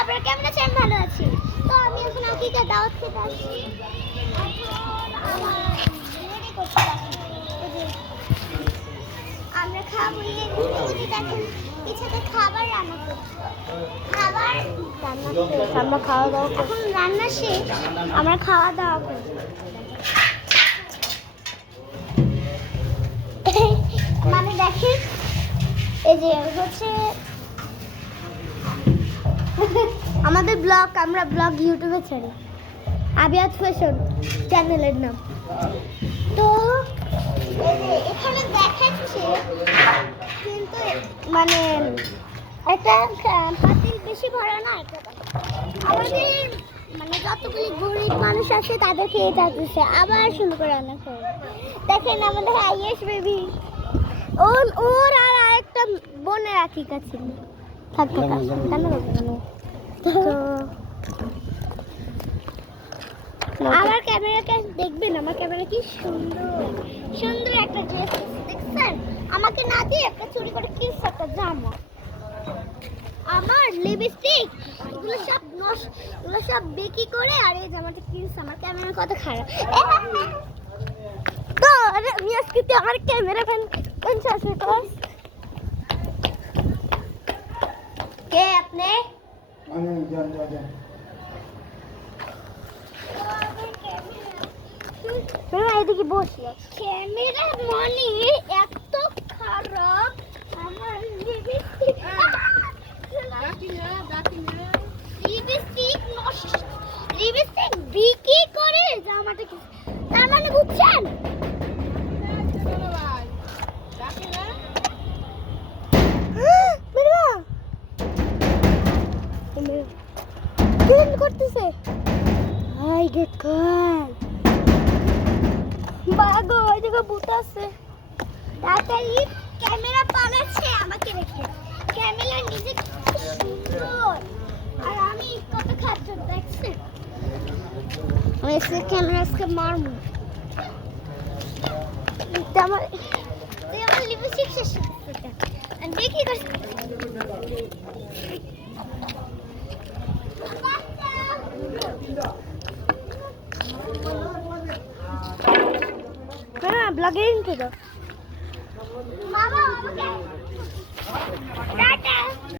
আপনারা কেমন আছেন? ভালো আছি। তো আমি এখন আকিকা দাওয়াত খেতে আসছি। আমরা খাবো দেখেন পিছনে খাবার রান্না করছি। খাবার রান্না শেষ, আমরা খাওয়া দাওয়া এখন রান্না শেষ, আমরা খাওয়া দাওয়া করছি। মানে দেখেন এই যে হচ্ছে আমাদের ব্লগ, আমরা ব্লগ ইউটিউবে ছাড়ি, আবিয়াত ফ্যাশন চ্যানেলের নাম। তো এখানে দেখাচ্ছে কিন্তু মানে একটা পাতিল বেশি ভরা না, আমাদের মানে যতগুলি গরিব মানুষ আছে তাদেরকে এটা দিচ্ছে। আবার শুরু করে রান্না করে দেখেন আমাদের আইএস বেবি ওর আর আরেকটা বোনের আকিকা ছিল। আমার ক্যামেরাটা দেখবেন, আমার ক্যামেরা কি সুন্দর সুন্দর একটা ড্রেস দেখছেন, আমাকে না দিয়ে একটা চুরি করে কিনছে একটা জামা। আমার লিপস্টিক এগুলো সব নষ্ট, এগুলো সব বিক্রি করে আর এই জামাটা কিনছে। আমার ক্যামেরা কত খারাপ। তো আমি আজকে আমার ক্যামেরা ফ্যান কনসাসে ক্লাস কে আপনি এদিকে বসে ক্যামেরা মানে এত খারাপ। আমার লিপস্টিক লিপস্টিক বিক্রি করে জামাটা কি, তার মানে বুঝছেন করতেছে। হাই গেট কল বাগো ওই দিকে ভূত আছে। তাড়াতাড়ি ক্যামেরা পালাচ্ছে আমাকে রেখে, ক্যামেরা নিজে সুন্দর আর আমি কত খাচ্ছি দেখছেন। আমি এসে ক্যামেরা আজকে মারবো। আমার লিপস্টিক শেষ দেখি ব্লগে ইন্ট্রো দাও।